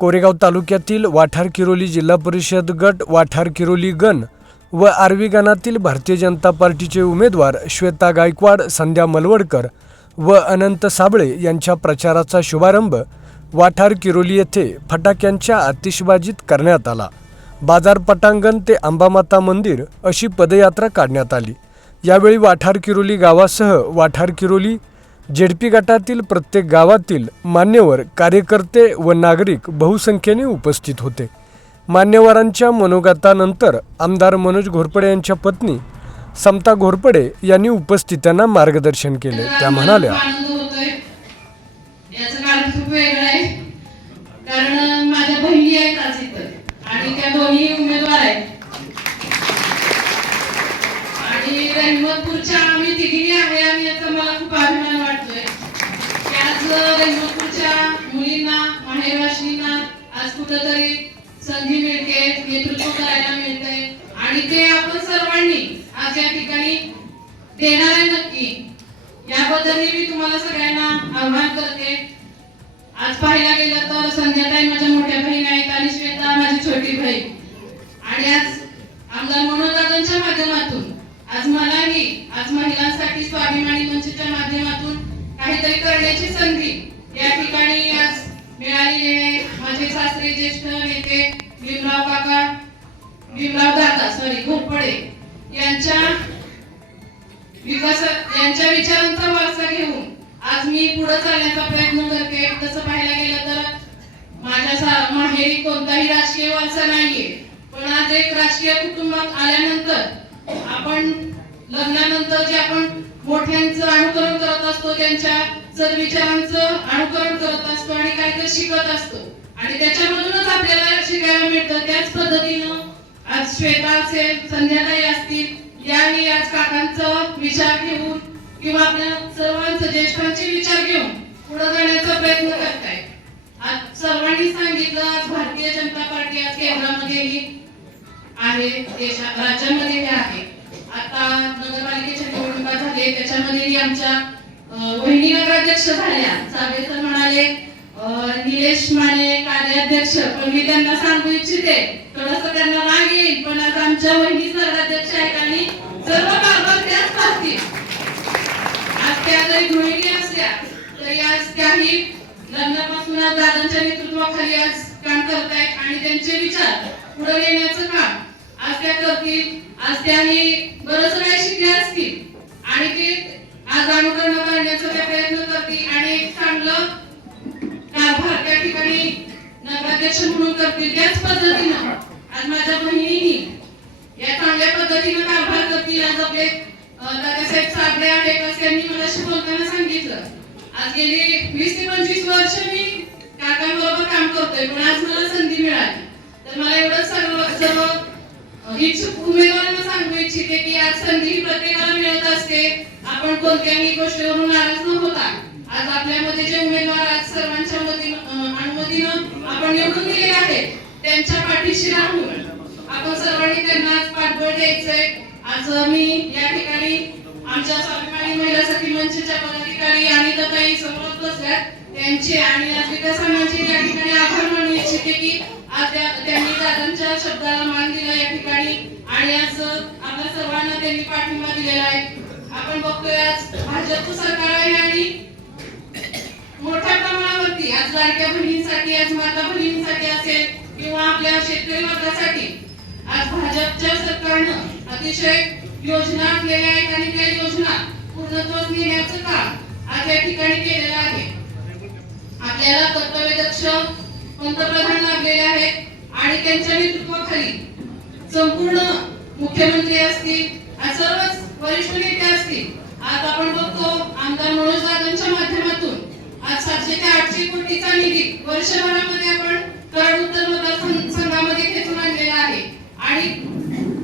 कोरेगाव तालुक्यातील वाठार किरोली जिल्हा परिषद गट वाठार किरोली गण व आर्वी गणातील भारतीय जनता पार्टीचे उमेदवार श्वेता गायकवाड संध्या मलवडकर व अनंत साबळे यांच्या प्रचाराचा शुभारंभ वाठार किरोली येथे फटाक्यांच्या आतिषबाजीत करण्यात आला. बाजार पटांगण ते अंबामाता मंदिर अशी पदयात्रा काढण्यात आली. यावेळी वाठार किरोली गावासह वाठार किरोली जेडपी गटातील प्रत्येक गावातील मान्यवर कार्यकर्ते व नागरिक बहुसंख्येने उपस्थित होते. मान्यवरांच्या मनोगतानंतर आमदार मनोज घोरपडे यांच्या पत्नी समता घोरपडे यांनी उपस्थितांना मार्गदर्शन केले. त्या म्हणाल्या कारण कारण माझ्या बहिणी आहेत आज इथं आणि त्या दोन्ही उमेदवार आहेत. कुठंतरी संधी मिळते नेतृत्व करायला मिळतंय. आणि ते आपण सर्वांनी आज या ठिकाणी देणार आहे नक्की. याबद्दल मी तुम्हाला सगळ्यांना आव्हान करते. आज पाहायला गेलं तर संध्याताई माझ्या मोठ्या बहीण आहेत आणि श्वेता माझी छोटी बहीण. आणि आज आमदार मनोदादांच्या माध्यमातून आज मलाही आज महिलांसाठी स्वाभिमानी मंचच्या माध्यमातून काहीतरी करण्याची संधी या ठिकाणी आज मिळाली माझे सासरे ज्येष्ठ नेते भीमराव काका भीमराव दादा सॉरी घोरपडे यांच्या विकास यांच्या विचारांचा वारसा घेऊन आज मी पुढे चालण्याचा प्रयत्न करते. तसं पाहायला गेलं तर माझ्या माहेरी कोणताही राजकीय वारसा नाहीये. पण आज एक राजकीय कुटुंबात आल्यानंतर आपण लग्नानंतर जे आपण मोठ्यांचं अनुकरण करत असतो त्यांच्या सद्विचारांचं अनुकरण करत असतो आणि काहीतरी शिकत असतो आणि त्याच्यामधूनच आपल्याला शिकायला मिळतं त्याच पद्धतीनं आज श्वेता असेल संध्याताई असतील यांनी आज काकांचं विचार घेऊन किंवा आपल्या सर्वांचं ज्येष्ठांचे विचार घेऊन पुढे जाण्याचा प्रयत्न करताय. आज सर्वांनी सांगितलं आज भारतीय जनता पार्टी आज केंद्रामध्येही आहे देशा राज्यामध्येही आहे. आता नगरपालिकेच्या निवडणुका झाले त्याच्यामध्येही आमच्या वहिनी नगराध्यक्ष झाल्या सावेकर म्हणाले निलेश माने कार्याध्यक्ष पण मी त्यांना सांगू इच्छिते. थोडस त्यांना राग येईल पण आज आमच्या वहिनी नगराध्यक्ष आहेत आणि सर्व कारभार त्याच पाहतील. आज त्या जरी गृहिणी असल्या तरी आज त्याही लग्नापासून आज दादांच्या नेतृत्वाखाली आज काम करतायत आणि त्यांचे विचार पुढे नेण्याचं काम आज त्या करतील. आज त्याही बरंच काही शिकल्या असतील. आणि ते आज अनुकरण करण्याचा ते प्रयत्न करतील आणि एक चांगलं कारभार त्या ठिकाणी नगराध्यक्ष म्हणून करतील त्याच पद्धतीनं. आज माझ्या बहिणीनी या चांगल्या पद्धतीनं कारभार करतील. आज आपले दादासाहेब साबळे आहेत. यांनी मला बोलताना सांगितलं. आज गेली वीस ते पंचवीस वर्ष मी काकांबरोबर काम करतोय. पण आज मला संधी मिळाली. तर मला एवढं सर्व सर्व इच्छुक उमेदवारांना सांगू इच्छिते की आज संधी प्रत्येकाला मिळत असते. आपण कोणत्याही गोष्टीवरून नाराज न होता. आज आपल्यामध्ये जे उमेदवार आज सर्वांच्या अनुमतीनं आपण निवडून दिलेले आहेत त्यांच्या पाठीशी राहून आपण सर्वांनी त्यांना आज पाठबळ द्यायचंय. आज मी या ठिकाणी आमच्या स्वाभिमानी महिलासाठी मंचच्या पदाधिकारी आणि ताई समोर बसल्यात त्यांचे आणि आज विकासामाचे या ठिकाणी आभार मानू इच्छिते की आज त्यांनी दादांच्या शब्दाला मान दिला या ठिकाणी. आणि आज आपल्या सर्वांना त्यांनी पाठिंबा दिलेला आहे. आपण बघतोय आज भाजपचं सरकार आहे आणि मोठ्या प्रमाणावरती आज लाडक्या बहिणींसाठी आज माता बहिणींसाठी असेल किंवा आपल्या शेतकरी वर्गासाठी आज भाजपच्या सरकारनं अतिशय योजना आखलेल्या आहेत आणि त्या योजना पूर्णत्वास नेण्याचं काम आज या ठिकाणी केलेलं आहे. आपल्याला कर्तव्यदक्ष पंतप्रधान लाभलेले आहेत आणि त्यांच्या नेतृत्वाखाली संपूर्ण मुख्यमंत्री असतील सर्वच वरिष्ठ नेते असतील आज आपण बघतो आमदार मनोज दादांच्या माध्यमातून आज सातशे ते आठशे कोटीचा निधी वर्षभरामध्ये आपण करड उत्तर मतदारसंघामध्ये खेचून आणलेला आहे. आणि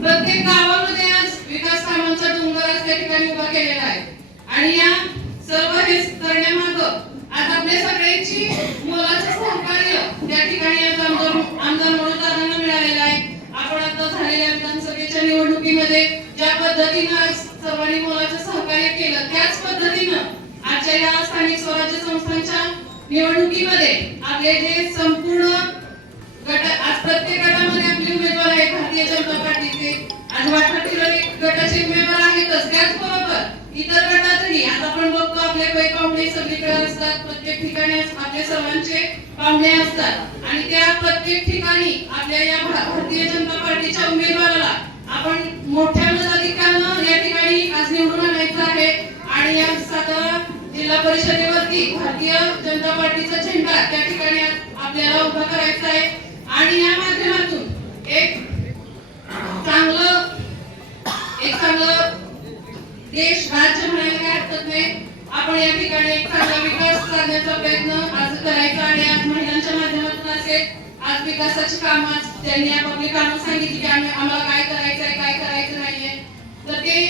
प्रत्येक गावामध्ये आज विकास कामांचा डोंगर आज त्या ठिकाणी उभा केलेला आहे. आणि या सर्व हे करण्यामाग आज आपल्या सगळ्यांची मोलाचं सहकार्य त्या ठिकाणी आज आमदार आमदार मनोज दादांना मिळालेलं आहे. आपण आता झालेल्या विधानसभेच्या निवडणुकीमध्ये ज्या पद्धतीनं आज सर्वांनी मोलाचं सहकार्य केलं. त्याच पद्धतीनं आजच्या या स्थानिक स्वराज्य संस्थांच्या निवडणुकीमध्ये आपले जे संपूर्ण गट आज प्रत्येक गटामध्ये आपले उमेदवार आहेत भारतीय जनता पार्टीचे. आज वाटाटीला गटाचे उमेदवार आहेतच. त्याचबरोबर इतर गटातही आज आपण बघतो आपले काही पाहुणे सगळीकडे असतात. प्रत्येक ठिकाणी आपले सर्वांचे पाहुणे असतात. आणि त्या प्रत्येक ठिकाणी आपल्या या भारतीय जनता पार्टीच्या उमेदवाराला आपण मोठ्या मताधिक्यानं या ठिकाणी आज निवडून आणायचं आहे आणि या सातारा जिल्हा परिषदेवरती भारतीय जनता पार्टीचा झेंडा त्या ठिकाणी आपल्याला उभा करायचा आहे. आणि या माध्यमातून एक चांगलं एक चांगलं देश राज्य म्हणायला काय हरकत नाही. आपण या ठिकाणी एक चांगला विकास करण्याचा प्रयत्न आज करायचा आणि आज महिलांच्या माध्यमातून असेल. आज विकासाची कामं त्यांनी आपापली कामं सांगितली की आम्ही आम्हाला काय करायचं आहे काय करायचं नाहीये. तर ते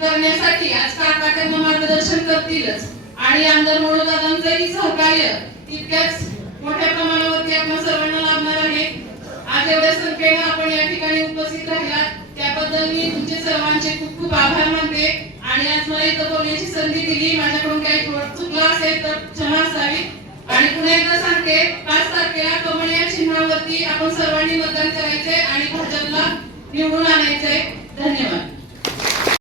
करण्यासाठी आज काका त्यांना मार्गदर्शन करतीलच. आणि आमदार दादांचंही सहकार्य तितक्याच मोठ्या प्रमाणावरती आपण सर्वांना लाभणार आहे. आज एवढ्या संख्येनं आपण या ठिकाणी उपस्थित राहिलात. त्याबद्दल मी तुमचे सर्वांचे खूप खूप आभार मानते. आणि आज मला इथं बोलण्याची संधी दिली. माझ्याकडून काही थोडं चुकलं असेल तर क्षमा असावी. आणि पुन्हा एकदा सांगते पाच तारखेला कमळ या चिन्हावरती आपण सर्वांनी मतदान करायचंय आणि भाजपला निवडून आणायचंय. धन्यवाद.